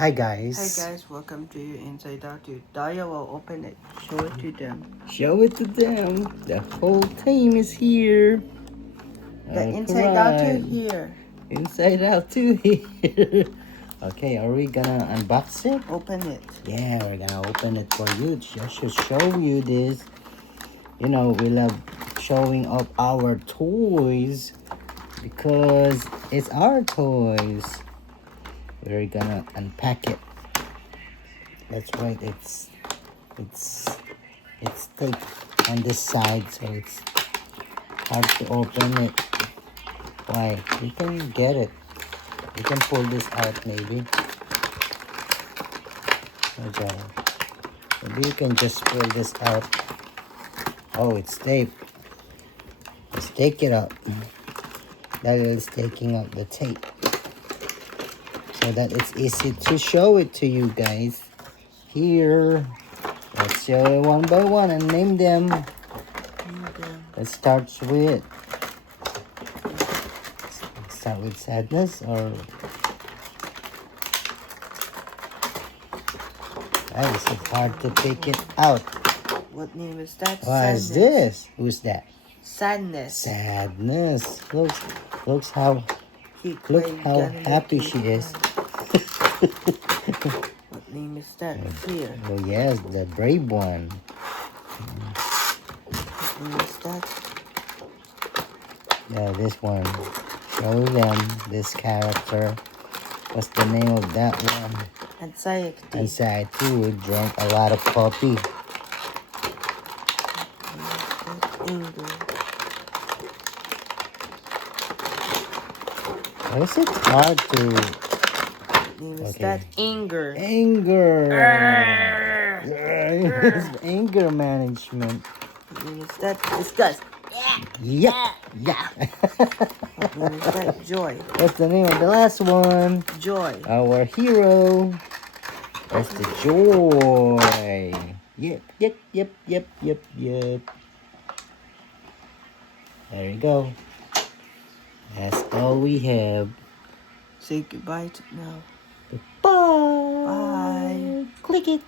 Hi Hi guys. guys, welcome to Inside Out. Daya will open it. Show it to them. Show it to them. The whole team is here. The Inside Out to Alright. here. Inside Out too here. Okay, are we gonna unbox it? Open it. Yeah, we're gonna open it for you. Just to show you this. You know, we love showing off our toys because it's our toys. We're gonna unpack it. That's right, it's taped on this side, so it's hard to open it. Why? You can get it. You can pull this out maybe. Okay. Maybe you can just pull this out. Oh, it's taped. Let's take it out. That is taking out the tape, so that it's easy to show it to you guys. Here, let's show it one by one and name them. Let's start with sadness or guys, it's hard to pick it out. What name is that? What is this? Who's that? Sadness. Sadness. Look how happy she is. What name is that? Here. Oh yes, the brave one. What name is that? Yeah, this one. Show them this character. What's the name of that one? Anxiety. Anxiety. We drank a lot of coffee. Anger. Why is it hard to... What name is that? Anger. Anger. Yes, anger management. What name is that? Disgust. Yeah. What name is that? Joy. What's the name of the last one? Joy. Our hero. That's the joy. Yep. There you go. That's all we have. Say goodbye now. Bye. Bye. Click it.